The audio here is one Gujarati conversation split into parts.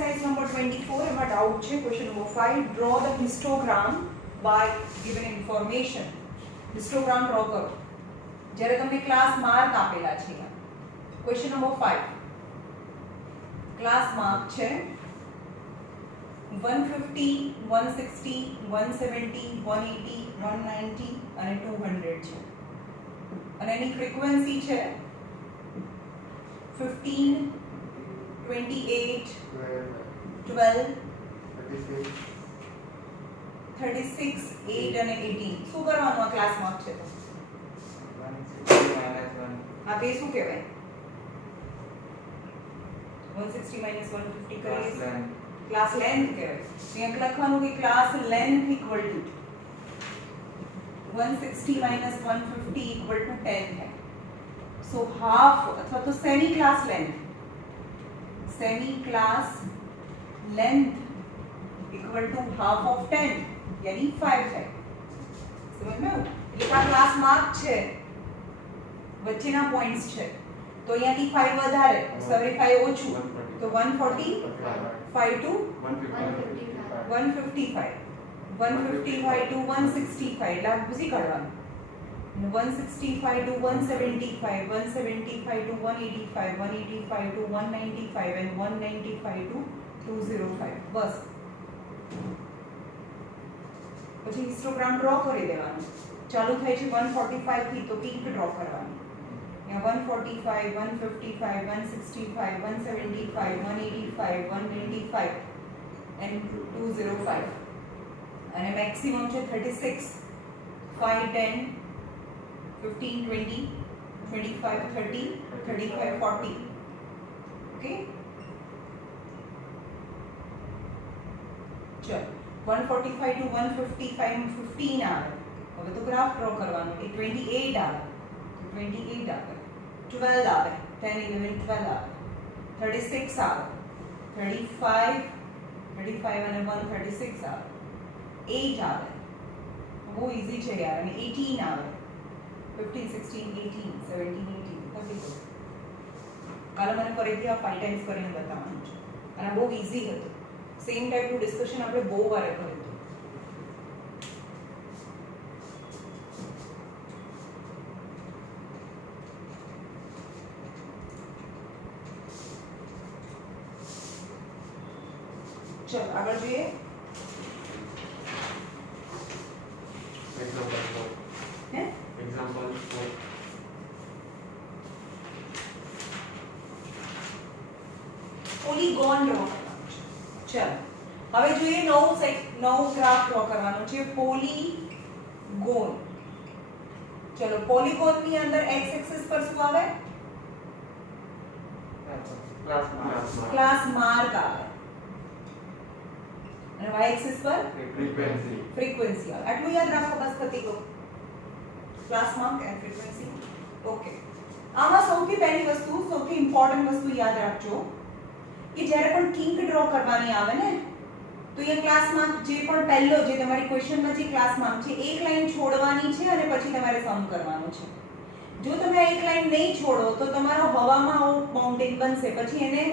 exercise number 24 એમાં ડાઉટ છે question number 5 draw the histogram by given information histogram draw કરો જ્યારે તમને ક્લાસ માર્ક આપેલા છે question number 5 ક્લાસ માર્ક છે 150 160 170 180 190 અને 200 છે અને એની ફ્રીક્વન્સી છે 15 28 12 36 8 અને 18 શું કરવાનું આ ક્લાસ માર્ક છે તો આ બે શું કહેવાય 160 150 કરીએ ક્લાસ લેન્થ કહેવાય અહીંયા લખવાનું કે class length equal to 160 150 equal to 10 है सो हाफ अथवा तो semi class length equal to half of 10 यानी 5 है समझ में એટલે આ ક્લાસ માર્ક છે વચ્ચેના પોઈન્ટ્સ છે તો અહીંયાથી 5 વધારે સોરી 5 ઓછું તો 140 5 to 155 155 to 165 એટલે પૂછી કાઢવાનું 165 to 175 175 to 185 185 to 195 and 195 to 205 બસ પછી હિસ્ટોગ્રામ ડ્રો કરી દેવાનું ચાલુ થાય છે 145 થી તો પિંક ડ્રો કરવાનું यहाँ 145 155 165 175 185 195 and 205 અને મેક્સિમમ છે 36 5 10 15 20 25 30 35 40 ओके चल 145 to 155 15 આવે હવે તો ગ્રાફ ડ્રો કરવાનો એ 28 આવે 28 આવે 12 આવે 10 11 12 આવે 36 આવે 35 અને 136 આવે 8 આવે બહુ ઈઝી છે યાર અને 18 આવે 15 16 18 17 18 થતી ગયું કાલે મને ફરીથી આ 5 ટાઈમ્સ કરીને બતાવવાનું છે અને બહુ ઈઝી હતું સેમ ટાઈપનું ડિસ્કશન આપણે બહુ વાર કર્યું હતું चलो આગળ જોઈએ પોલીગોન ડ્રો કરવાનો છે ચલો હવે જોઈએ નવું ગ્રાફ ડ્રો કરવાનો છે પોલીગોન ચલો પોલીગોન ની અંદર x એક્સિસ પર શું આવે ક્લાસ માર્ક આવે અને y એક્સિસ પર ફ્રીક્વન્સી આવે આટલું યાદ રાખો બસ પતી ગયું class mark and frequency okay આમાં સૌથી પહેલી વસ્તુ સૌથી ઇમ્પોર્ટન્ટ વસ્તુ યાદ રાખજો કે જ્યારે પણ કિંક ડ્રો કરવાની આવે ને તો એ ક્લાસ માર્ક જે પણ પહેલો જે તમારી ક્વેશ્ચનમાં જે ક્લાસ માર્ક છે એક લાઈન છોડવાની છે અને પછી તમારે સમ કરવાનું છે જો તમે એક લાઈન નહીં છોડો તો તમારો હવામાં માઉન્ટેન બનશે પછી એને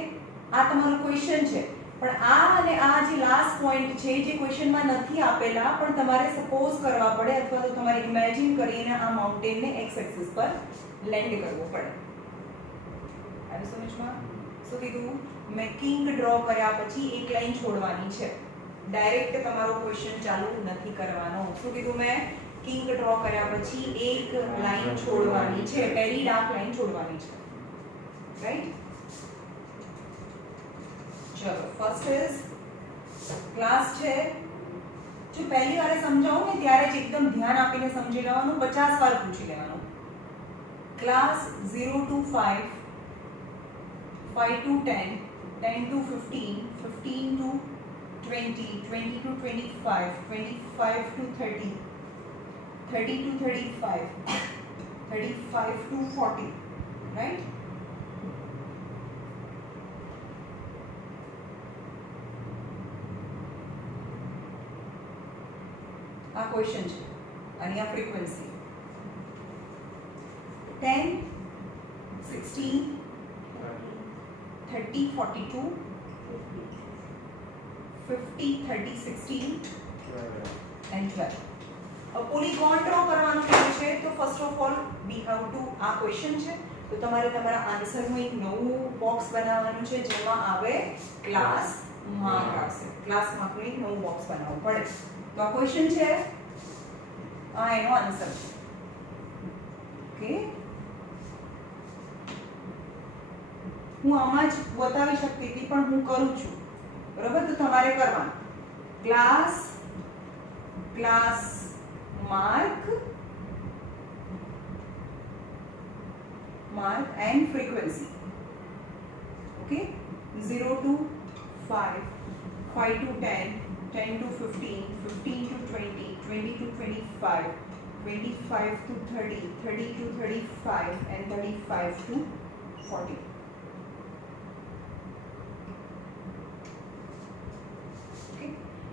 આ તમારો ક્વેશ્ચન છે પણ આ અને આ જે લાસ્ટ પોઈન્ટ છે જે ક્વેશ્ચનમાં નથી આપેલા પણ તમારે સપોઝ કરવા પડે અથવા તો તમારે ઇમેજિન કરીને આ માઉન્ટેનને x એક્સિસ પર લેન્ડ કરવું પડે આવી સમજમાં શું કીધું મેં કિંગ ડ્રો કર્યા પછી એક લાઈન છોડવાની છે ડાયરેક્ટ તમારો ક્વેશ્ચન ચાલુ નથી કરવાનો શું કીધું મેં કિંગ ડ્રો કર્યા પછી એક લાઈન છોડવાની છે પહેલી ડાર્ક લાઈન છોડવાની છે રાઈટ चलो फर्स्ट इज क्लास છે જો પહેલી વાર સમજાવું ને ત્યારે જ એકદમ ધ્યાન આપીને સમજી લેવાનું 50 વાર પૂછી લેવાનું class 0 to 5 5 to 10 10 to 15 15 to 20 20 to 25 25 to 30 30 to 35 35 to 40 right આ ક્વેશ્ચન છે અને આ ફ્રીક્વન્સી 10 16 30 42 50, 30, 16 and 12. अब પોલીગોન ડ્રો કરવાનું કેવું છે તો first of all we have to આ ક્વેશ્ચન છે તો તમારે તમારા આન્સરનું એક નવું બોક્સ બનાવવાનું છે જેમાં આવે ક્લાસ માર્ક આવશે ક્લાસ માર્કનું એક નવું બોક્સ બનાવવું પડે તો આ ક્વેશ્ચન છે આ એનો આન્સર છે ઓકે હું આમાં જ બતાવી શકતી હતી પણ હું કરું છું બરોબર તો તમારે કરવાનું class mark and frequency okay 0 to 5 5 to 10 10 to 15 15 to 20 20 to 25 25 to 30 30 to 35 and 35 to 40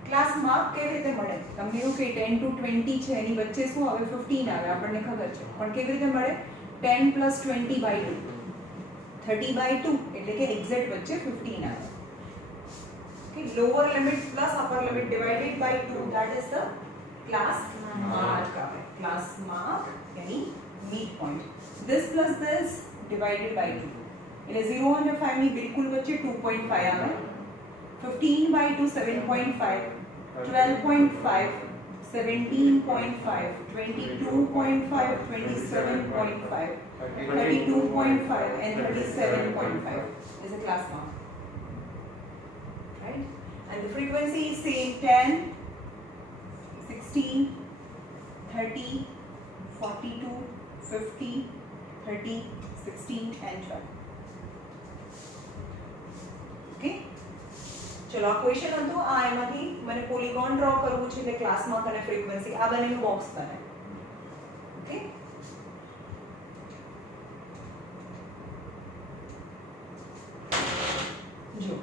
class mark કેવી રીતે મળે તમને એવું કે 10 to 20 છે એની વચ્ચે શું આવે 15 આવે આપણને ખબર છે પણ કેવી રીતે મળે 10 plus 20 by 2 30 by 2 એટલે કે એક્ઝેક્ટ વચ્ચે 15 આવે okay lower limit plus upper limit divided by 2 that is the class mark આવે ક્લાસ માર્ક यानी mid point this plus this divided by 2 એટલે 0 અને 5 ની બિલકુલ વચ્ચે 2.5 આવે 15 by 2 7.5 12.5 17.5 22.5 27.5 32.5 and 37.5 is a class mark right and the frequency is same 10 16 30 42 50 30 16 and 12 okay चलो आ क्वेश्चन હતો આ એમાંથી મને પોલીગોન ડ્રો કરવું છે એટલે ક્લાસ માર્ક અને ફ્રીક્વન્સી આ બંનેનું બોક્સ બને ઓકે જો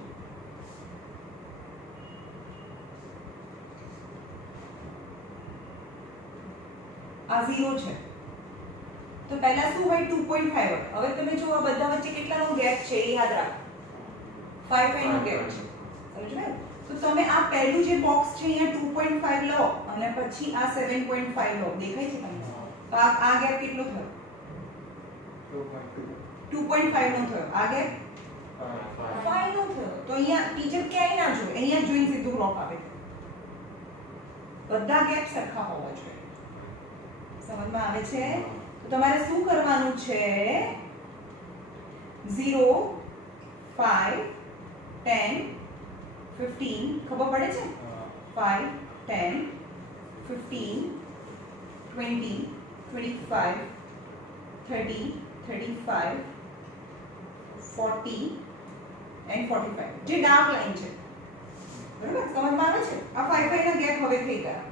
આ 0 છે તો પહેલા શું હોય 2.5 હવે તમે જો આ બધા વચ્ચે કેટલાનો ગેપ છે એ યાદ રાખો 5 નો ગેપ છે સમજ્યું તો તમે આ પહેલું જે બોક્સ છે અહીંયા 2.5 લો અને પછી આ 7.5 લો દેખાય છે તમને તો આ ગેપ કેટલો થયો 2.5 નો થયો આ ગેપ 5 નો થયો તો અહીંયા ટીચર ક્યાંય ના જોવે અહીંયા જોઈને સીધું રોક આવે બધા ગેપ સરખા હોવા જોઈએ સમજમાં આવે છે તો તમારે શું કરવાનું છે 0 5 10 15 ખબર પડે છે 5 10 15 20 25 30 35 40 and 45 જે ડાર્ક લાઈન છે બરાબર સમજમાં આવે છે આ 5 ના ગેપ હવે થઈ ગયા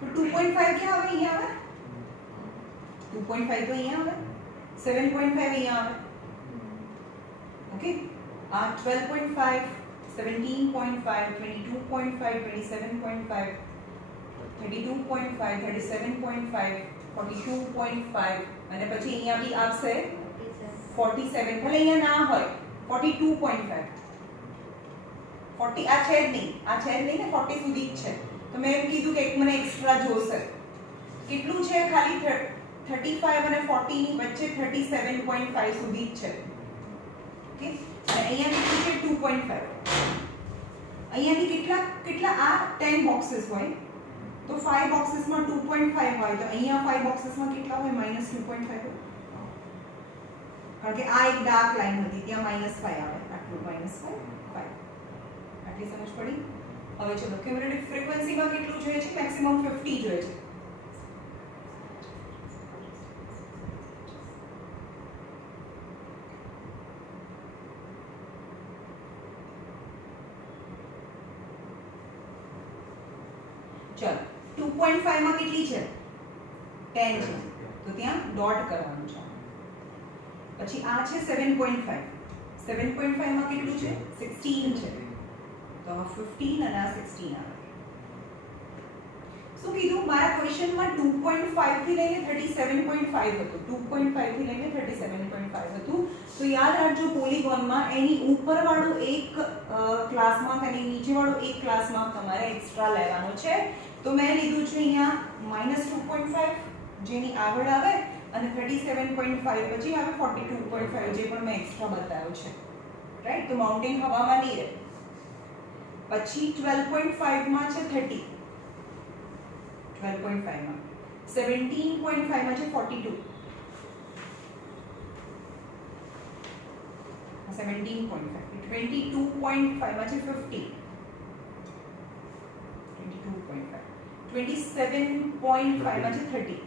તો 2.5 ક્યાં આવે અહીંયા આવે 2.5 તો અહીંયા આવે 7.5 અહીંયા આવે ઓકે આ 12.5 17.5 22.5 27.5 32.5 37.5 42.5 અને પછી અહીંયા બી આવશે 47 ભલે અહીંયા ના હોય 42.5 40 આ છે જ નહીં ને 40 સુધી જ છે તો મેં એમ કીધું કે એક મને એક્સ્ટ્રા જોશે કેટલું છે ખાલી 35 અને 40 ની વચ્ચે 37.5 સુધી જ છે ઓકે અને અહીંયા કેટલું છે 2.5 અહીંયાથી કેટલા આ 10 બોક્सेस હોય તો 5 બોક્सेसમાં 2.5 હોય તો અહીંયા 5 બોક્सेसમાં કેટલા હોય -2.5 હોય કારણ કે આ એક ડાર્ક લાઈન હતી ત્યાં -5 આવે આટલું -5 આટલી સમજ પડી હવે ચલો ક્યુમ્યુલેટિવ ફ્રીક્વન્સીમાં કેટલું જોઈએ છે મેક્સિમમ 50 જોઈએ છે चलो 2.5 માં કેટલી છે 10 છે તો ત્યાં ડોટ કરવાનું છે પછી આ છે 7.5 માં કેટલું છે 16 છે તો 15 અને આ 16 આવે શું કીધું મારા ક્વેશ્ચનમાં 2.5 થી લઈને 37.5 હતું 2.5 થી લઈને 37.5 હતું તો યાદ રાખજો પોલીગોનમાં એની ઉપરવાળું એક ક્લાસ માર્ક અને નીચેવાળું એક ક્લાસ માર્ક તમારે એક્સ્ટ્રા લેવાનો છે તો મેં લીધું છે અહીંયા -2.5 જેની આગળ આવે અને 37.5 પછી આવે 42.5 જે પણ મેં એક્સ્ટ્રા બતાવ્યો છે રાઈટ તો માઉન્ટેન હવામાં નહીં રહે પછી 12.5 માં છે 30 12.5 માં 17.5 માં છે 42 17.5 22.5 માં છે 50 22.5 27.5 માં છે 30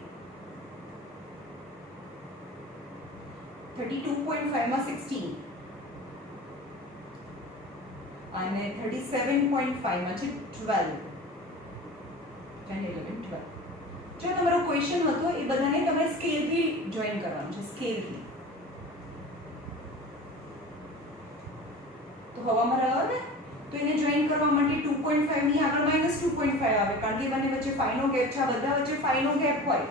32.5 માં 16 અને 37.5 માં છે 12 10 11 12 જો તમારો ક્વેશ્ચન હતો એ બધાને તમારે સ્કેલ થી જોઈન કરવાનું છે સ્કેલ થી તો હવામાં રહ્યો ને તો એને જોઈન કરવા માટે 2.5 ની આગળ -2.5 આવે કારણ કે બંને વચ્ચે 5 નો ગેપ છે આ બધા વચ્ચે 5 નો ગેપ હોય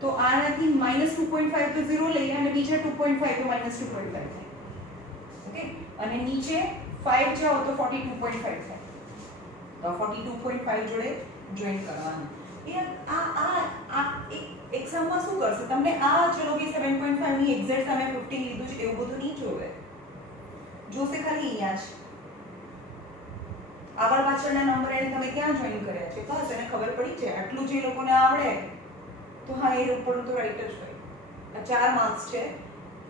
તો આનાથી -2.5 તો 0 લઈએ અને બીજા 2.5 તો -2.5 થાય ઓકે અને નીચે 5 જાઓ તો 42.5 થાય તો 42.5 જોડે જોઈન કરવાનું એ આ એક્ઝામમાં શું કરશે તમને આ ચલો કે 7.5 ની એક્ઝેક્ટ તમે 15 લીધું છે એવું બધું નહીં જોવે જોશે ખાલી અહીંયા જ આગળ પાછળના નંબર એને તમે ક્યાં જોઈન કર્યા છે બસ એને ખબર પડી છે આટલું જે લોકોને આવડે તો હા એ ઉપરનું તો રાઈટ જ હોય આ 4 માર્ક્સ છે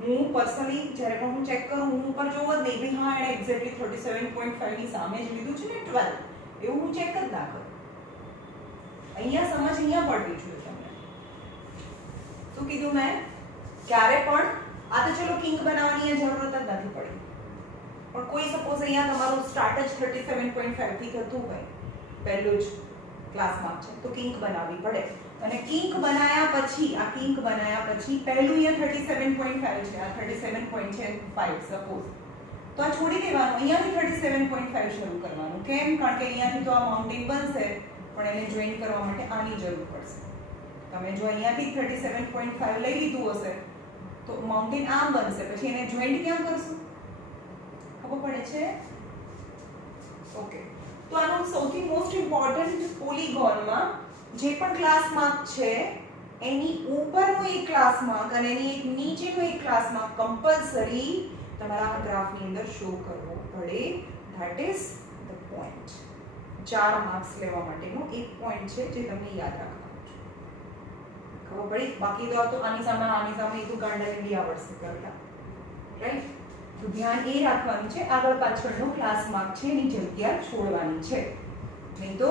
હું પર્સનલી જ્યારે પણ હું ચેક કરું હું ઉપર જોઉં જ નહીં ભાઈ હા એને એક્ઝેક્ટલી 37.5 ની સામે જ લીધું છે ને 12 એવું હું ચેક જ ના કરું અહીંયા સમજ અહીંયા પડવી જોઈએ તમને શું કીધું મેં ક્યારે પણ આ તો ચલો કિંક બનાવવાની જરૂરત જ નથી પડી પણ કોઈ સપોઝ અહીંયા તમારું સ્ટાર્ટ જ 37.5 થી થતું હોય પહેલું જ ક્લાસ માર્ક છે તો કિંક બનાવવી પડે અને કિંક બનાયા પછી આ કિંક બનાયા પછી પહેલું અહીંયા 37.5 છે આ 37.5 સપોઝ તો આ છોડી દેવાનું અહીંયાથી 37.5 શરૂ કરવાનું કેમ કારણ કે અહીંયાથી તો આ માઉન્ટેન બનશે પણ એને જોઈન કરવા માટે આની જરૂર પડશે તમે જો અહીંયાથી 37.5 લઈ લીધું હશે તો માઉન્ટેન આમ બનશે પછી એને જોઈન્ટ ક્યાં કરશું ખબર પડે છે ઓકે તો આનું સૌથી મોસ્ટ ઇમ્પોર્ટન્ટ પોલીગોનમાં જે પણ ક્લાસ માર્ક છે એની ઉપરનો એક ક્લાસ માર્ક અને એની એક નીચેનો એક ક્લાસ માર્ક કમ્પલસરી તમારા ગ્રાફની અંદર શો કરવો પડે that is the point 4 marks લેવા માટેનો એક પોઈન્ટ છે જે તમને યાદ રાખવાનું છે ખબર પડી બાકી તો આની સામે એ તો ગાંડા બી આવડશે કરતા રાઈટ તો ધ્યાન એ રાખવાનું છે આગળ પાછળનો ક્લાસ માર્ક છે એની જગ્યા છોડવાની છે નહીં તો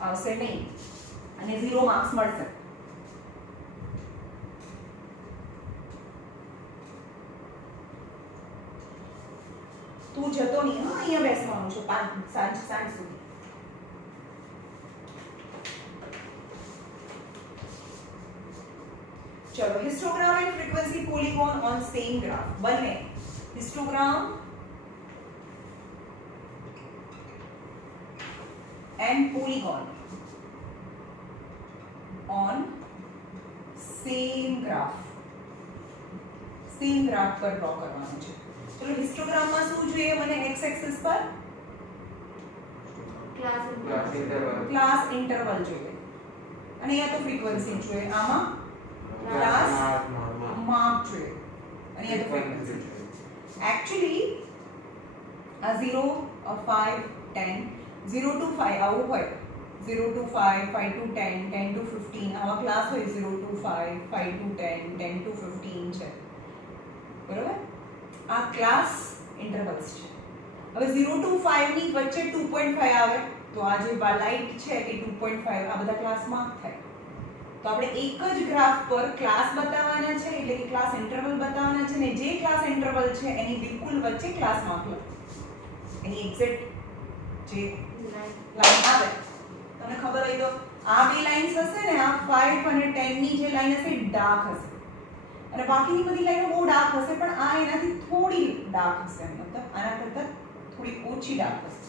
આવશે નહીં અને 0 માર્ક્સ મળશે તું જતો નહીં હા અહીંયા બેસવાનું છે સાંજ સુધી चलो histogram and frequency polygon on same graph બંને histogram and polygon on same graph पर ड्रॉ કરવાનું છે ચલો हिस्टोग्राम માં શું જોઈએ મને x एक्सिस पर ક્લાસ ઇન્ટરવલ જોઈએ અને અહીંયા તો ફ્રીક્વન્સી જોઈએ આમાં ક્લાસ માર્ક જોઈએ અને અહીંયા તો ફ્રીક્વન્સી જોઈએ एक्चुअली આ 0 5 10 0 to 5 આવું હોય 0 to 5 5 to 10 10 to 15 આવા ક્લાસ હોય 0 to 5 5 to 10 10 to 15 છે બરોબર આ ક્લાસ ઇન્ટરવલ્સ છે હવે 0 to 5 ની વચ્ચે 2.5 આવે તો આ જે લાઈટ છે એ 2.5 આ બધા ક્લાસ માર્ક થાય તો આપણે એક જ ગ્રાફ પર ક્લાસ બતાવવાના છે એટલે કે ક્લાસ ઇન્ટરવલ બતાવવાના છે ને જે ક્લાસ ઇન્ટરવલ છે એની બિલકુલ વચ્ચે ક્લાસ માર્ક લખો એની એક્ઝેક્ટ જે લાઈન આવે તમને ખબર હોય તો આ બે લાઈન્સ હશે ને આ 5 અને 10 ની જે લાઈન હશે ડાર્ક હશે અને બાકીની બધી લાઈનો બહુ ડાર્ક હશે પણ આ એનાથી થોડી ડાર્ક હશે મતલબ આના કરતાં થોડી ઓછી ડાર્ક હશે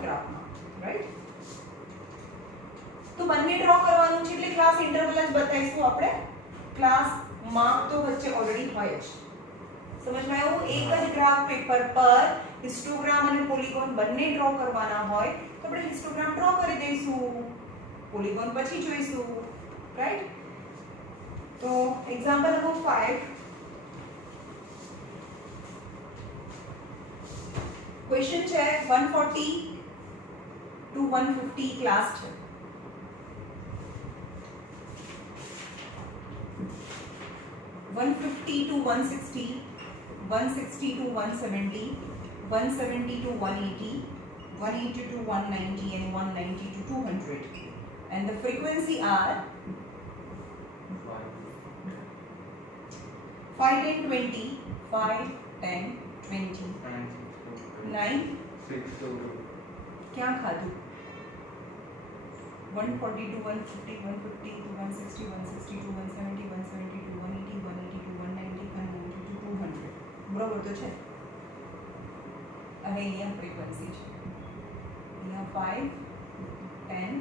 ગ્રાફમાં રાઈટ ક્લાસ ઇન્ટરવલ જ બતાવીશું આપણે. ક્લાસ માર્ક તો વચ્ચે ઓલરેડી હોય જ. સમજમાં આવ્યું? એક જ ગ્રાફ પેપર પર હિસ્ટોગ્રામ અને પોલીગોન બંને ડ્રો કરવાના હોય તો આપણે હિસ્ટોગ્રામ ડ્રો કરી દઈશું, પોલીગોન પછી જોઈશું, રાઈટ? તો એક્ઝામ્પલ નંબર 5, ક્વેશ્ચન છે 140 to 150 ક્લાસ છે. 150 to 160, 160 to 170, 170 to 180, 180 to 190 and 190 to 200. And the frequency are 5, 10, 20, 5, 10, 20, 9, 6 to क्या खाधु? 140 to 150, 150 to 160, 160 to 170, 170 to 180, 180 to 190, 190 to 200. બરોબર તો છે. અને અહીંયા ફ્રીક્વન્સી છે. અહીંયા 5, 10,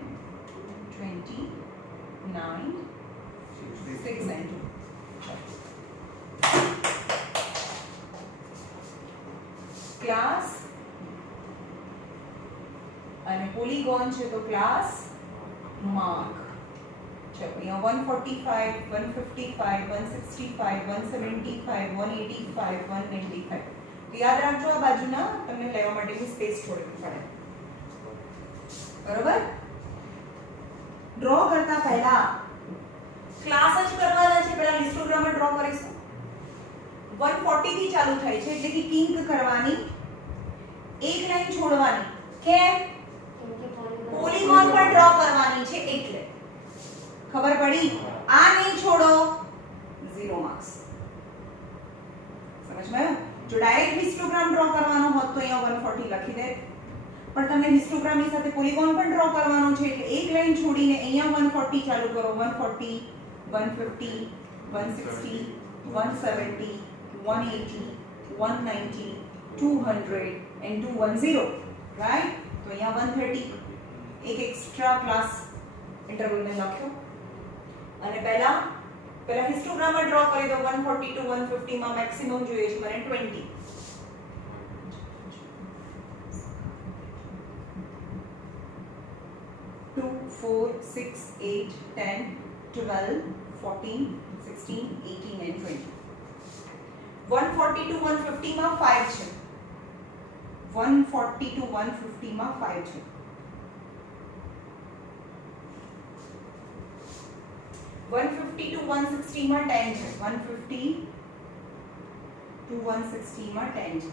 20, 9, 6 and 2. ક્લાસ અને પોલીગોન છે તો ક્લાસ માર્ક છે. અહીંયા 145, 155, 165, 175, 185, 195. તો યાદ રાખજો આ બાજુના તમને લેવા માટેની સ્પેસ છોડવી પડે. બરોબર? ડ્રો કરતા પહેલા ક્લાસ જ કરવાના છે. પહેલા હિસ્ટોગ્રામ ડ્રો કરીશું. 140 થી ચાલુ થાય છે એટલે કે કિંક કરવાની, એક લાઈન છોડવાની. કેમ? પોલીગોન પર ડ્રો કરવાની છે એટલે. ખબર પડી? આ નહીં છોડો 0 માર્ક્સ. સમજમાં? જો ડાયરેક્ટ હિસ્ટોગ્રામ ડ્રો કરવાનો હોત તો અહીંયા 140 લખી દે. પણ તમને હિસ્ટોગ્રામની સાથે પોલીગોન પણ ડ્રો કરવાનો છે એટલે એક લાઈન છોડીને અહીંયા 140 ચાલુ કરો. 140, 150, 160, 170, 180, 190, 200 and 210, right? તો અહીંયા 130 એક એક્સ્ટ્રા ક્લાસ ઇન્ટરવલ ને લખ્યો. અને પહેલા હિસ્ટોગ્રામ ડ્રો કરી દો. 140 to 150 માં મેક્સિમમ જોઈએ છે મને 20. Two, 4, 6, 8, 10, 12, 14, 16, 18 and 20. 140 to 150 માં 5 છે. 140 to 150 માં 5 છે. 150 to 160 માં 10 છે. 150 to 160 માં 10 છે.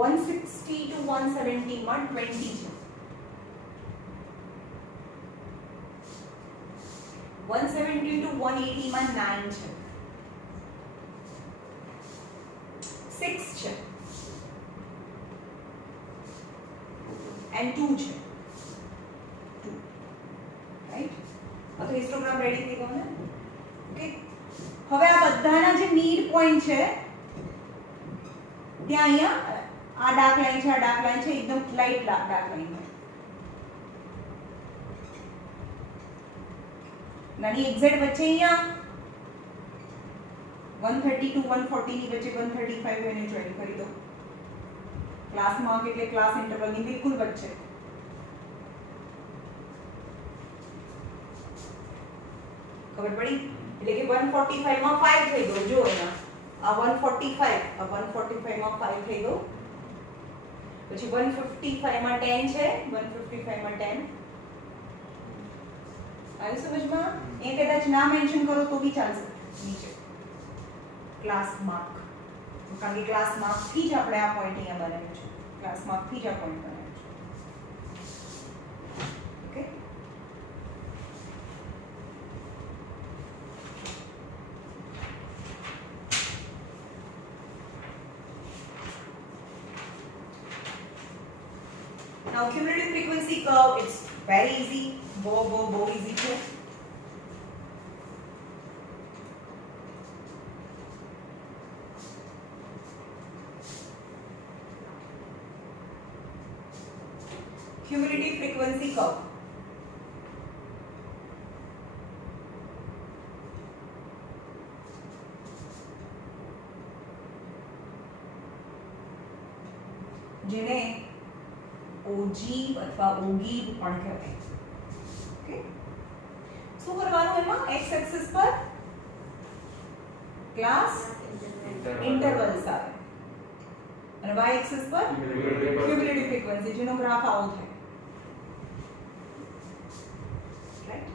160 to 170 માં 20 છે. 170 to 180 માં 9 છે. 6 છે. and 2 છે. 2, રાઈટ? આ તો હિસ્ટોગ્રામ રેડી થઈ ગયો ને. ઓકે, હવે આ બધાના જે મિડ પોઈન્ટ છે ત્યાં અહીંયા આ ડાર્ક લાઈન છે, આ ડાર્ક લાઈન છે, એકદમ લાઈટ ડાર્ક લાઈન છે. નાની એક્ઝેક્ટ વચ્ચે અહીંયા 130 to 140 ની વચ્ચે 135 એને જોઈન કરી દો. ક્લાસ માર્ક એટલે ક્લાસ ઇન્ટરવલ ની બિલકુલ વચ્ચે. ખબર પડી? એટલે કે 145 માં 5 થઈ ગયો. જો અહીંયા આ 145, આ 145 માં 5 થઈ ગયો. પછી 155 માં 10 છે. 155 માં 10 આવી સમજમાં? એ કદાચ ના મેન્શન કરો તો બી ચાલશે નીચે ક્લાસ માર્ક. કારણ કે ક્લાસ માર્ક થી જ આપણે આ પોઈન્ટ અહીંયા બનાવ્યો છે. ક્લાસ માર્ક થી જ આ પોઈન્ટ બનાવ્યો છે. Okay, now cumulative frequency curve, it's very easy. બહુ easy છે. cumulative frequency curve જેને ઓજીવ અથવા ઓગીવ પણ કહેવાય. ઓકે, શું કરવાનું એમાં? એક્સ એક્સિસ પર ક્લાસ ઇન્ટરવલ્સ આવે અને વાય એક્સિસ પર ક્યુમ્યુલેટિવ ફ્રીક્વન્સી, જેનો ગ્રાફ આવો થાય. Right?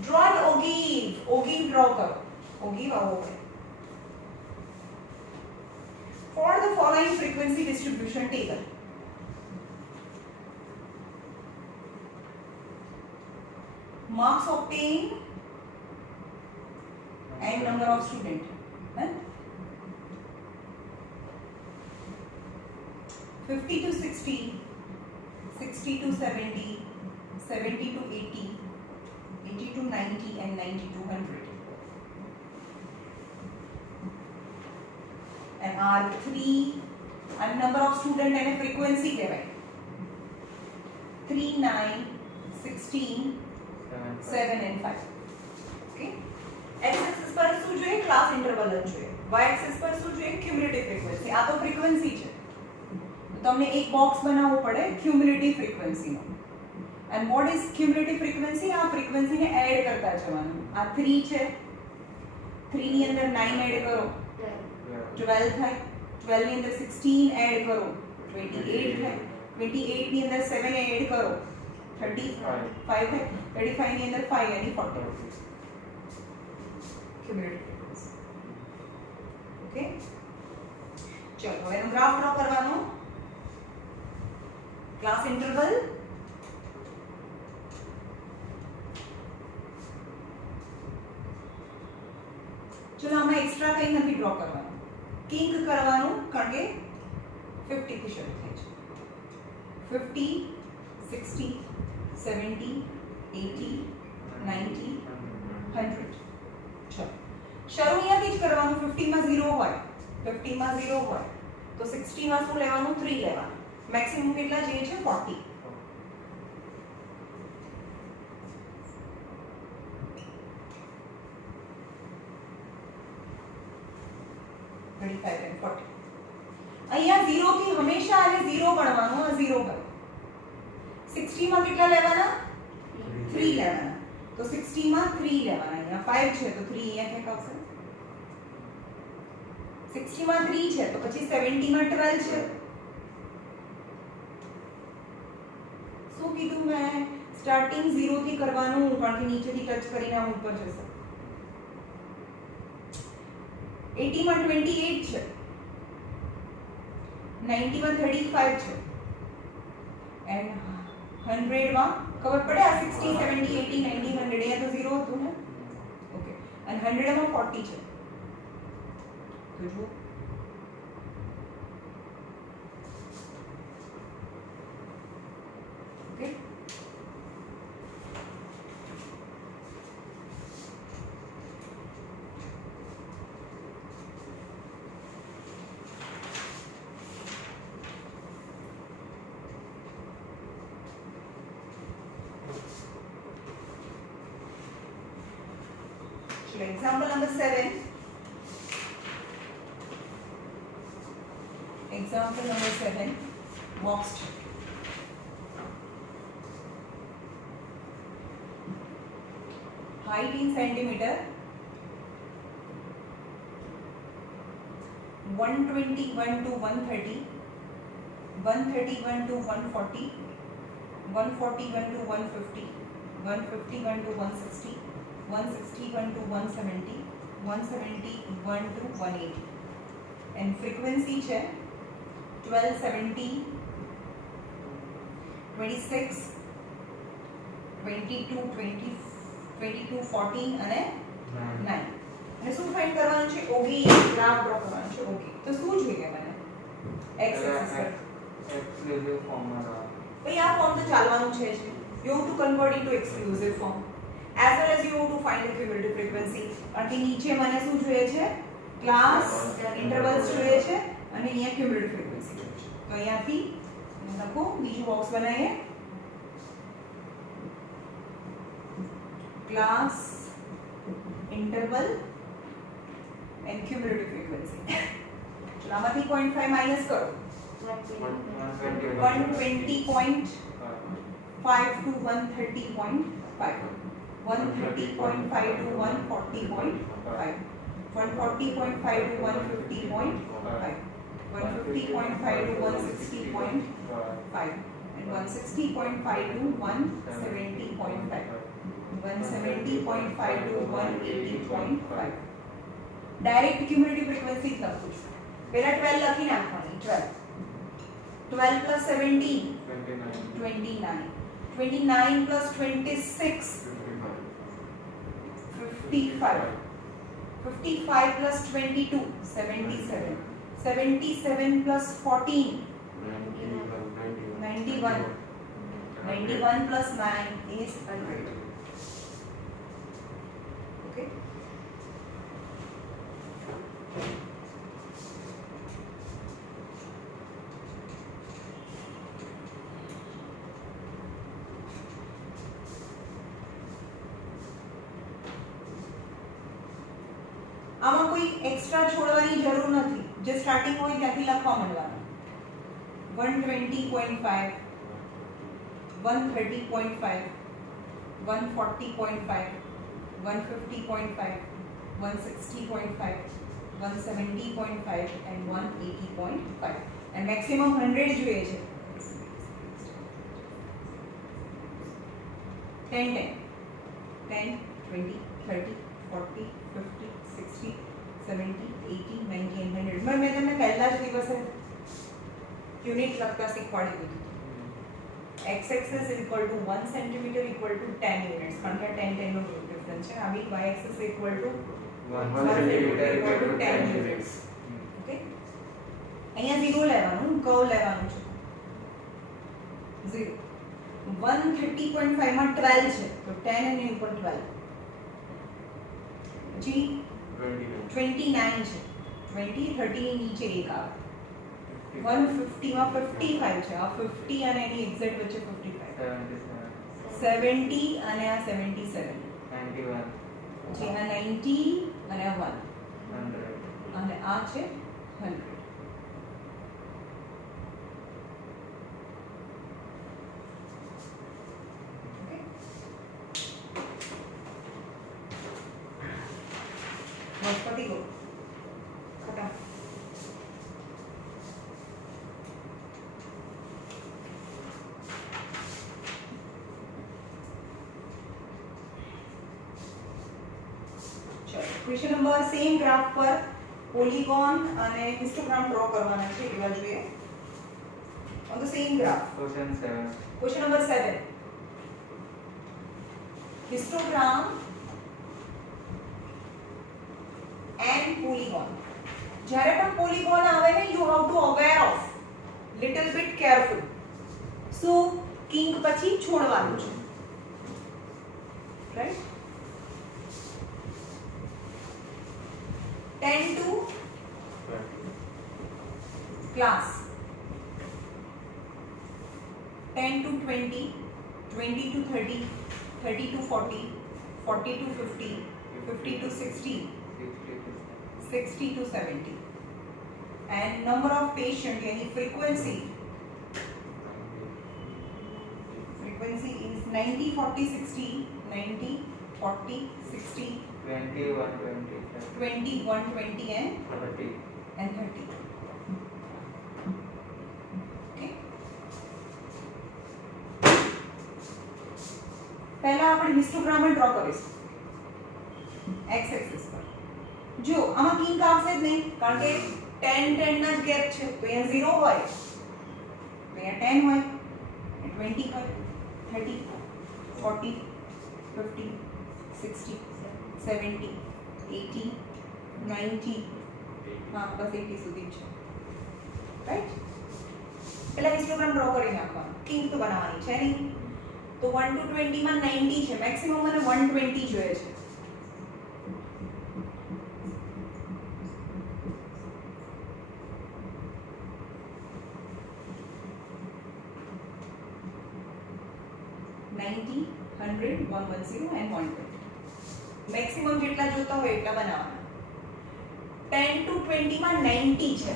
Draw an ogive. Ogive draw કરો. ઓગીવ આવો હોય. For the following frequency distribution table, marks obtained and number of student. 50 to 60, 60 to 70, 70 to 80, 80 to 90 and 90 to 100. And R3 and number of student and a frequency kehvay. 3, 9, 16, 7 and 5. Okay. X axis पर શું જોઈએ? ક્લાસ ઇન્ટરવલ જ જોઈએ. Y axis પર શું જોઈએ? Cumulative frequency. આ તો ફ્રીક્વન્સી છે. તો તમને એક બોક્સ બનાવવું પડે ક્યુમ્યુલેટિવ ફ્રીક્વન્સીનો. And what is cumulative frequency? આ ફ્રીક્વન્સીને એડ કરતા જવાનું. આ 3 છે, 3 ની અંદર 9 એડ કરો 12 થાય, 12 ની અંદર 16 એડ કરો 28 થાય, 28 ની અંદર 7 એડ કરો 35 થાય, 35 ની અંદર 5 यानी 40. Cumulative frequency. ઓકે, ચલો હવે એનો ગ્રાફ ડ્રો કરવાનો. ક્લાસ ઇન્ટરવલ ચલો આમાં એક્સ્ટ્રા કંઈ નથી ડ્રો કરવાનું. કિંક કરવાનું, કારણ કે 50 થી શરૂ થાય છે. 50, 60, 70, 80, 90, 100. ચલો શરૂ અહીંયાથી જ કરવાનું. 50 માં 0 હોય, 50 માં 0 હોય તો 60 માં શું લેવાનું? 3 લેવાનું. મેક્સિમમ કેટલા જોઈએ છે? 40. અહીંયા 0 થી હંમેશા આને 0 ગણવાનું. આ 0 કરો. 60 માં કેટલા લેવાના? 3 લેવાના. તો 60 માં 3 લેવાના. અહીંયા 5 છે તો 3 અહીંયા ક્યાંક આવશે. 60 માં 3 છે તો પછી 70 માં 12 છે. શું કીધું મેં? સ્ટાર્ટિંગ 0 થી કરવાનું, કારણ કે નીચેથી ટચ કરીને આમ ઉપર જશે. 80 માં 28 છે, 90 માં 35 છે એન્ડ 100 માં ખબર પડે આ 60 70 80 90 100 અહીંયા તો 0 હતું ને. ઓકે, અને 100 માં 40 છે. તો જો okay, example number 7. Example number 7. Boxed. Height in centimeter. 121 to 130. 131 to 140. 141 to 150. 151 to 160. 161 to 170, 171 to 180. And frequency છે 1270, 26, 22, 20, 22, 14 અને 9. અને શું ફાઇન્ડ કરવાનું છે? ઓગી ગ્રાફ ડ્રો કરવાનું છે. ઓગી તો શું જોઈએ મને? x એક્સિસ પર એક્સક્લુઝિવ ફોર્મમાં ભાઈ આ ફોર્મ તો ચાલવાનું છે જ. You have to convert into exclusive form. As well as you have to find the cumulative frequency. અને નીચે મને શું જોઈએ છે? ક્લાસ ઇન્ટરવલ્સ જોઈએ છે અને અહીંયા ક્યુમ્યુલેટિવ ફ્રીક્વન્સી જોઈએ છે. તો અહીંયાથી લખો, બીજું બોક્સ બનાવીએ. Class interval and cumulative frequency. ચલો चलो आमांथी 0.5 माइनस करो 120.5 to 130.5 130.5 to 140.5 140.5 to 150.5 150.5 to 160.5 and 160.5 to 170.5 170.5 to 180.5 direct cumulative frequency Lakhu છું પહેલા 12 લખી નાખવાની 12 plus 17 29 29 plus 26 55 55 plus 22 77 77 plus 14 91 91 plus 9 is 100 okay આમાં કોઈ એક્સ્ટ્રા છોડવાની જરૂર નથી જે સ્ટાર્ટિંગ હોય ત્યાંથી લખવા માંડવાનું 120.5 130.5 140.5 150.5 160.5 170.5 and 180.5 and maximum 100 જોઈએ છે 10 10 10 20 30 40 50 60 70 80 90 and 100 મેં તમને પહેલા જ દિવસે યુનિટ લખતા શીખવાડી દીધું x axis is equal to 1 cm equal to 10 units કારણ કે 10 નો ડિફરન્સ છે આ બી y axis equal to 1 cm equal to 10 units okay અહીંયા 0 લેવાનું કર્વ લેવાનું છે 0 130.5 માં 12 છે તો 10 અને ઉપર 12 जी 29 છે 20 30 ની નીચે એક આવે 150 માં 55 છે આ 50 અને એની એક્ઝેક્ટ વચ્ચે 55 70 અને આ 77 91 જી આ 90 અને આ 100 અને આ છે 100 पति को खत्म चलो क्वेश्चन नंबर सेम ग्राफ पर પોલિગોન અને હિસ્ટોગ્રામ ડ્રો કરવાના છે એવા જોઈએ on the same graph question number 7 histogram and polygon જ્યારે પણ polygon આવે ને you have to aware of little bit careful so king પછી છોડવાનું છે right 10 to class 10 to 20 20 to 30 30 to 40 40 to 50 50 to 60 60 to 70 and number of patient yani frequency is 90 40 60 90 40 60 20 120 20 120 and 30 and 30 okay पहला अपन हिस्टोग्राम ड्रॉ કરીશું x axis પર જો આમાં કિંક આવશે જ નહીં કારણ કે 10 10 ના જ ગેપ છે તો અહીંયા 0 હોય તો અહીંયા 10 હોય 20 હોય 30 40 50 60 70 80 90 હા બસ 80 સુધી છે રાઈટ પહેલા હિસ્ટોગ્રામ ડ્રો કરી નાખવાનું કિંક તો બનાવવાની છે નહીં તો 1 to 20 માં 90 છે મેક્સિમમ મને 120 જોઈએ છે મેક્સિમમ જેટલા જોતા હોય એટલા બનાવવાના 10 to 20 માં 90 છે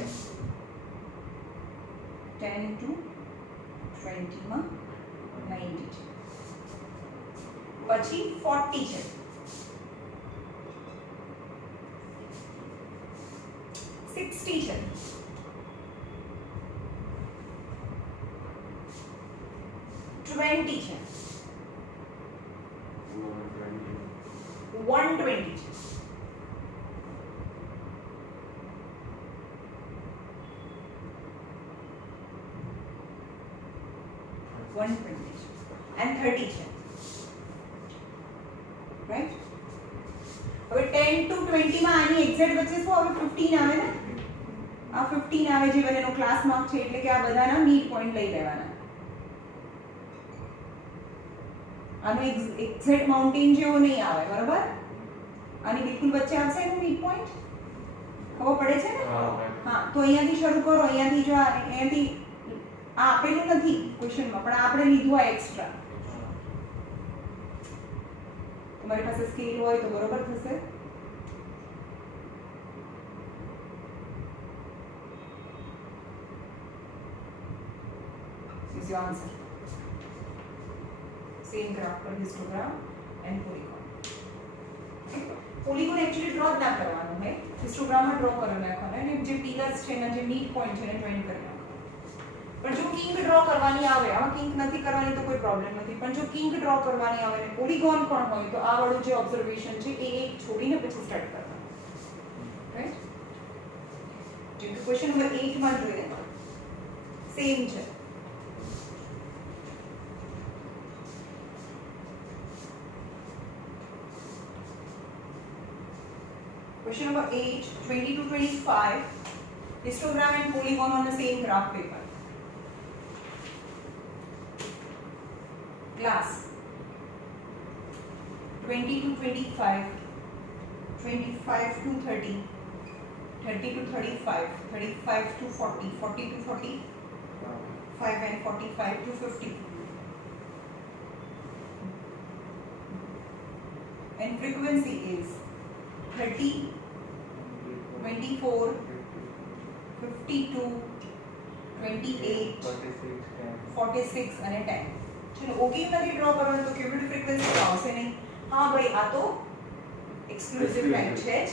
10 to 20 માં 90 છે. પછી 40 છે. 60 છે. 20 છે. 120 છે. 120 છે. and 30 છે. રાઈટ. હવે 10 to 20 માં આની એક્ઝેક્ટ વચ્ચે શું આવે? 15 આવે ને. આ 15 આવે જે બનેનો ક્લાસ માર્ક છે એટલે કે આ બધાના મિડ પોઈન્ટ લઈ લેવાના. આનો એક્ઝેક્ટ માઉન્ટેન જેવો નહીં આવે, બરાબર? આની બિલકુલ વચ્ચે આવશે એનો મિડ પોઈન્ટ. ખબર પડે છે ને? હા, તો અહીંયાથી શરૂ કરો. અહીંયાથી જો અહીંયાથી આ આપેલું નથી ક્વેશ્ચનમાં, પણ આપણે લીધું આ એક્સ્ટ્રા. તમારી પાસે સ્કેલ હોય તો બરોબર થશે. Is your answer. Same graph पर histogram and polygon. Polygon actually draw ना करवानो है, histogram में draw करना है खाना है. जो pillars છે ને જે mid point છે ને join કરી નાખો. પણ જો કિંગ ડ્રો કરવાની આવે, આમાં કિંગ નથી કરવાની તો કોઈ પ્રોબ્લેમ નથી, પણ જો કિંગ ડ્રો કરવાની આવે ને પોલીગોન પણ હોય તો આ વાળું જે ઓબ્ઝર્વેશન છે એ એક છોડીને પછી સ્ટાર્ટ કરવાનું. રાઈટ. જેમ કે ક્વેશ્ચન નંબર 8 માં જોઈએ સેમ છે. Question number 8, 20 to 25, histogram and polygon on the same graph paper. Class 20 to 25, 25 to 30, 30 to 35, 35 to 40, 40 to 45 and 45 to 50. And frequency is 30, 24, 52, 28, 46 અને 10. ચલો ઓકે નથી ડ્રો કરવાનું તો ક્યુબિક ફ્રીક્વન્સી તો આવશે નહીં. હા ભાઈ આ તો એક્સક્લુઝિવ ટાઈમ છે જ,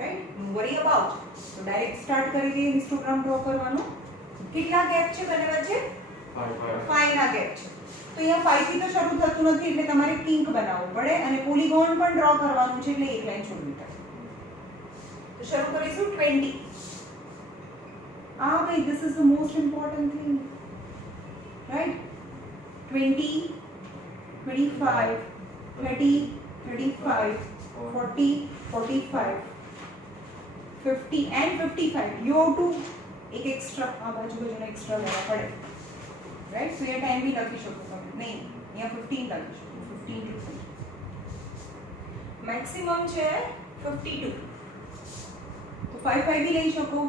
રાઈટ. No worry about. તો ડાયરેક્ટ સ્ટાર્ટ કરી દઈએ હિસ્ટોગ્રામ ડ્રો કરવાનું. કેટલા ગેપ છે બંને વચ્ચે? 5 ના ગેપ છે. તો અહીંયા 5 થી તો શરૂ થતું નથી એટલે તમારે કિંક બનાવવું પડે અને પોલીગોન પણ ડ્રો કરવાનું છે એટલે એક લાઈન છોડવી પડે. તો શરૂ કરીશું 20. ભાઈ this is the most important thing, right? 20, 25, 30, 35, 40, 45, 50 and 55. You have to एक एक्स्ट्रा આ બાજુ બાજુનો એક્સ્ટ્રા લેવા પડે, રાઈટ. તો અહીંયા 10 બી લખી શકો તમે, નહીં અહીંયા 15 લખી શકો. 15 to 20. મેક્સિમમ છે 52. તો 5 5 બી લઈ શકો.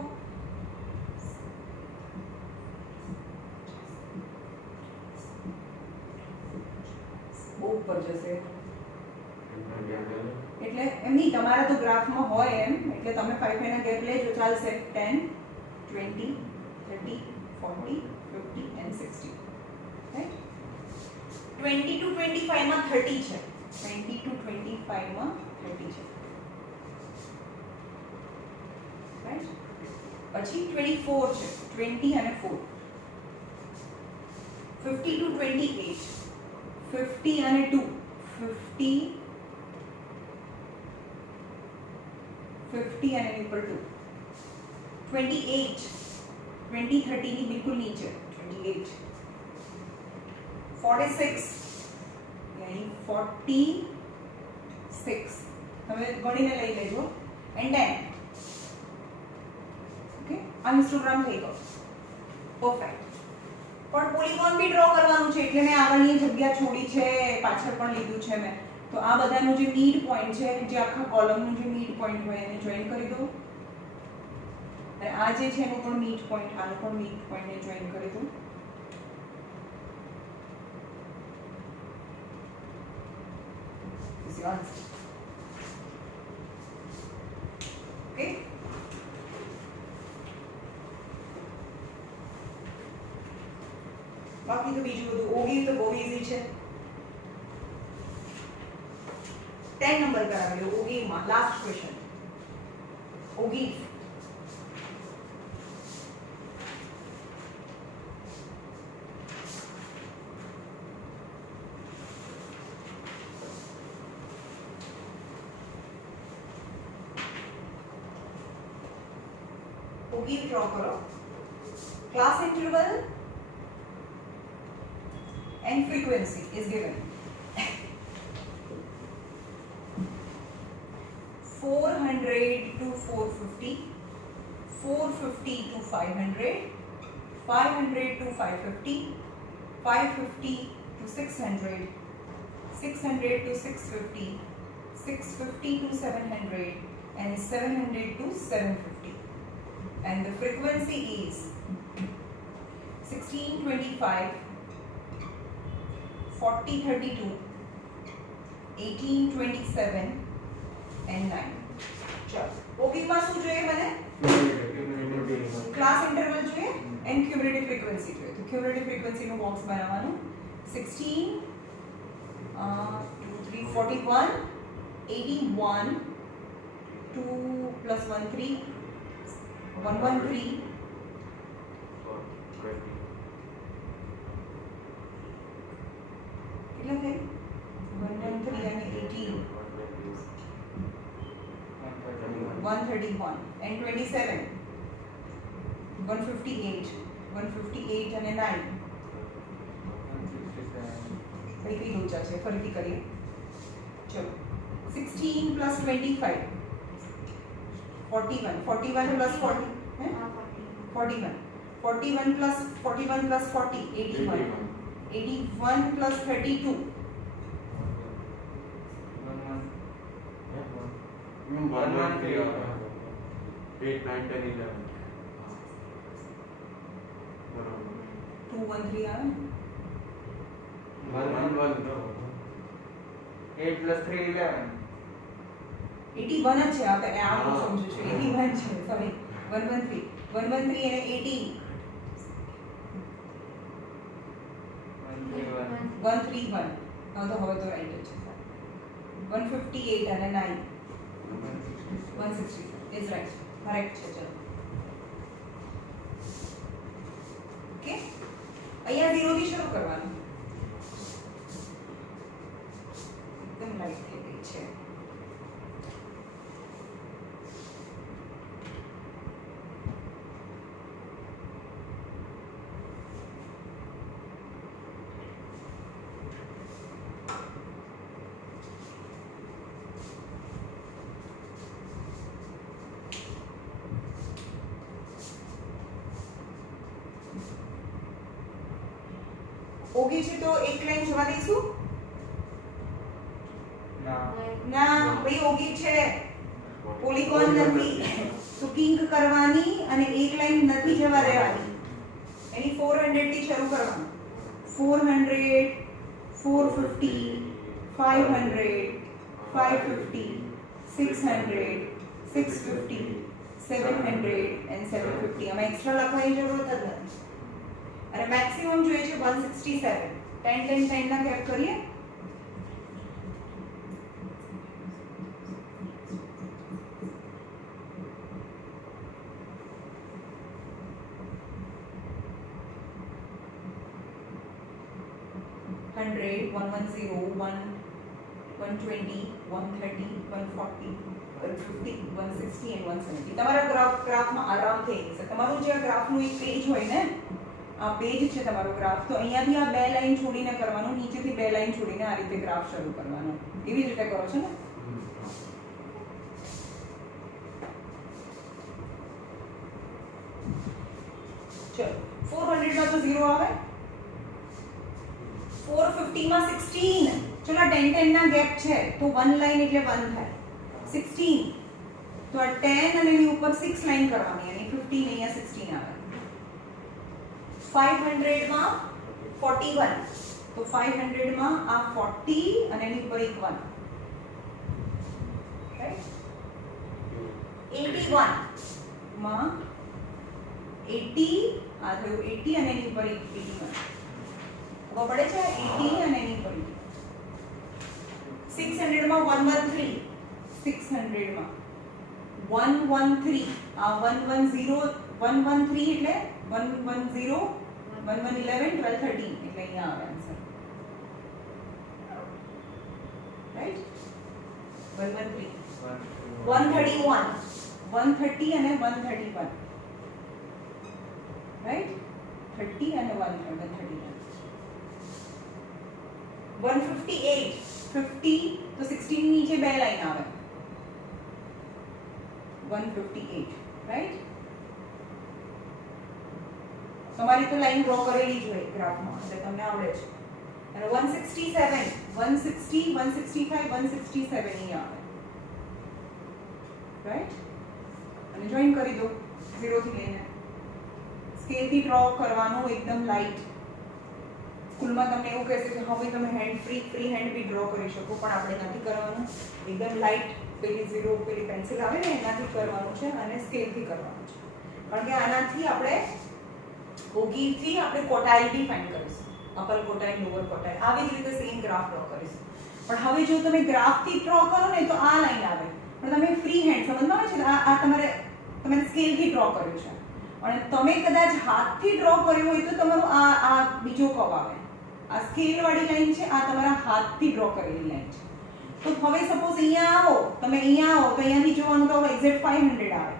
બહુ ઉપર જશે એટલે એમ નહીં, તમારા તો ગ્રાફમાં હોય એમ એટલે તમે 5 5 ના ગેપ લેજો ચાલશે. 10, 20, 30, 40, 50 and 60, રાઈટ. 20 to 25 માં 30 છે. 20 to 25 માં 30 છે, રાઈટ. પછી 24 છે. 20 અને 4. 50 to 28, 50 અને 2, 50 અને ઉપર 2. 28, 20 30 ની બિલકુલ નીચે. 28, 46 યાની 46 તમે ગણીને લઈ લેજો. એન્ડ 10. ઓકે, આ હિસ્ટોગ્રામ થઈ ગયો. પરફેક્ટ. પણ પોલીગોન બી ડ્રો કરવાનું છે એટલે મેં આગળની જગ્યા છોડી છે, પાછળ પણ લીધું છે મેં. તો આ બધાનું જે મિડ પોઈન્ટ છે, જે આખા કોલમનું જે મિડ પોઈન્ટ હોય એને જોઈન કરી દો. અને આ જે છે એનું પણ મિડ પોઈન્ટ, આનું પણ મિડ પોઈન્ટને જોઈન કરી દો. This is your answer. Okay. બાકી તો બીજું બધું ઓગી તો બહુ ઈઝી છે 10 નંબર કરાવી લો ઓગીમાં લાસ્ટ ક્વેશ્ચન ઓગી ओगी ड्रॉ करो class interval and frequency is given 400 to 450 450 to 500 500 to 550 550 to 600 600 to 650 650 to 700 and 700 to 750 and the frequency is 1625 4032 1827 and 9 चलो ओबी માં શું જોઈએ મને ક્લાસ ઇન્ટરવલ જોઈએ એન્ડ ક્યુમ્યુલેટિવ ફ્રીક્વન્સી જોઈએ તો ક્યુમ્યુલેટિવ ફ્રીક્વન્સી નું બોક્સ બનાવવાનું 16 2 3 41 81 2 plus 1 3 113 કેટલા થઈ 113 અને 18 131 and 27 158 158 અને 9 ફરીથી લોચા છે ફરીથી કરીએ ચલો 16 plus 25 41 41 plus 40 है 41 41 plus 41 plus 40 81 81 plus 32 8 9 10 11 213 આવે 8 plus 3 11 81 જ છે આપણે આ સમજો છો 81 છે સોરી 113 113 અને 18 131 હા તો હવે તો રાઈટ જ છે 158 અને 9 160 is right correct છે ચલો ઓકે અહીંયા 0 થી શરૂ કરવાનું એકદમ લાઈટ થઈ ગઈ છે ઓગી છે તો એક લાઈન જવા દઈશું ના ભાઈ ઓગી છે પોલીગોન નથી તો કિંક કરવાની અને એક લાઈન નથી જવા દેવાની એની 400 થી શરૂ કરવાનું 400 450 500 550 600 650 700 and 750 આમાં એક્સ્ટ્રા લખવાની જરૂર જ નથી અને મેક્સિમમ જોઈએ છે 167 10 10 10 ના ગેપ કરીએ $100 $110 $120 $130 $140 150 160 and 170 તમારા ગ્રાફમાં આરામ થઈ જશે તમારું જે ગ્રાફનું એક પેજ હોય ને આ પેજ છે તમારો ગ્રાફ તો અહીંયાથી આ બે લાઈન છોડીને કરવાનું નીચેથી બે લાઈન છોડીને આ રીતે ગ્રાફ શરૂ કરવાનો એવી રીતે કરો છો ને ચલો 400 માં તો 0 આવે 450 માં 16 ચલો 10 10 ના ગેપ છે તો 1 લાઈન એટલે 1 થાય 16 તો આ 10 અને એની ઉપર 6 લાઈન કરવાની અને 15 અહીંયા 16 આવે 500 માં 41 તો 500 માં આ 40 અને એની ઉપર એક 1 રાઈટ 81 માં 80 આ થયું 80 અને એની ઉપર એક 81 ખબર પડે છે 80 અને એની ક્વોલિટી 600 માં 113 600 માં 113 આ 110 113 એટલે 110 1111 12 13 એટલે અહીંયા આવે આન્સર રાઈટ 113 131 130 અને 131 રાઈટ 30 અને 131 158 50 તો 16 ની નીચે બે લાઈન આવે 158 રાઈટ તમારી તો લાઈન ડ્રો કરેલી જ હોય ગ્રાફમાં એટલે તમને આવડે છે અને 167 160 165 167 અહીંયા આવે રાઈટ અને જોઈન કરી દો 0 થી લઈને સ્કેલ થી ડ્રો કરવાનું એકદમ લાઈટ સ્કૂલમાં તમને એવું કહેશે કે હવે તમે હેન્ડ ફ્રી હેન્ડ બી ડ્રો કરી શકો પણ આપણે નથી કરવાનું એકદમ લાઈટ પેલી 0 પેલી પેન્સિલ આવે ને એનાથી કરવાનું છે અને સ્કેલ થી કરવાનું છે કારણ કે આનાથી આપણે ઓગીથી આપણે કોટાઇલ બી ફાઇન્ડ કરીશું અપર કોટાઇલ લોઅર કોટાઇલ આવી જ રીતે સેમ ગ્રાફ ડ્રો કરીશું પણ હવે જો તમે ગ્રાફ થી ડ્રો કરો ને તો આ લાઈન આવે પણ તમે ફ્રી હેન્ડ સમજમાં આવે છે આ તમારે સ્કેલ થી ડ્રો કર્યું છે અને તમે કદાચ હાથથી ડ્રો કર્યું હોય તો તમારો આ બીજો કર્વ આવે આ સ્કેલ વાળી લાઈન છે આ તમારા હાથથી ડ્રો કરેલી લાઈન છે તો હવે સપોઝ અહીંયા આવો તમે અહીંયા આવો તો અહીંયાથી જોવાનું તો એક્ઝેક્ટ 500 આવે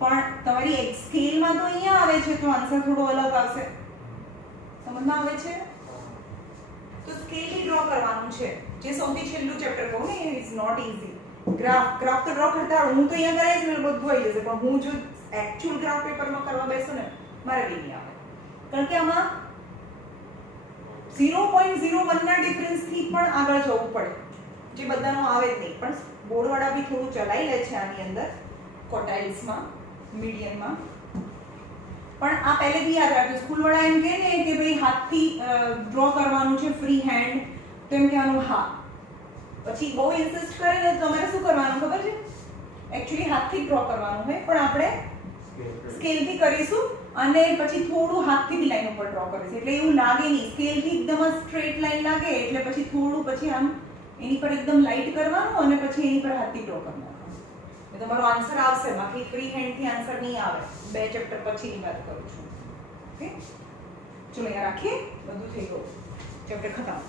પણ તમારી સ્કેલમાં તો અહીંયા આવે છે તો આન્સર થોડો અલગ આવશે સમજમાં આવે છે તો સ્કેલ થી ડ્રો કરવાનું છે જે સૌથી છેલ્લું ચેપ્ટર કહું ને ઇઝ નોટ ઈઝી ગ્રાફ તો ડ્રો કરતા હું તો અહીંયા કરે છે બધું આવી જશે પણ હું જો एक्चुअल ग्राफ पेपर में करवा बेसो ने मारे भी नहीं आवे कारण के आमा 0.01 ના ડિફરન્સ થી પણ આગળ જવું પડે જે બધાનો આવે જ નહીં પણ બોર્ડ વાળા બી થોડું ચલાઈ લે છે આની અંદર ક્વોટાઇલ્સ માં મીડિયન માં પણ આ પહેલેથી યાદ રાખજો સ્કૂલ વાળા એમ કહે ને કે ભાઈ હાથથી ડ્રો કરવાનું છે ફ્રી હેન્ડ તો એમ કહેવાનું હા પછી બહુ ઇન્સિસ્ટ કરે ને તો તમારે શું કરવાનું ખબર છે एक्चुअली હાથથી ડ્રો કરવાનું હોય પણ આપણે સ્કેલ થી કરીશું અને પછી થોડું હાથથી બી લાઈન ઉપર ડ્રો કરીશું એટલે એવું લાગે નહીં સ્કેલ થી એકદમ સ્ટ્રેટ લાઈન લાગે એટલે પછી થોડું પછી આમ એની પર એકદમ લાઈટ કરવાનું અને પછી એની પર હાથથી ડ્રો કરવાનું એટલે તમારો આન્સર આવશે બાકી ફ્રી હેન્ડ થી આન્સર નહીં આવે બે ચેપ્ટર પછીની વાત કરું છું ઓકે ચલો અહીંયા રાખીએ બધું થઈ ગયું ચેપ્ટર ખતમ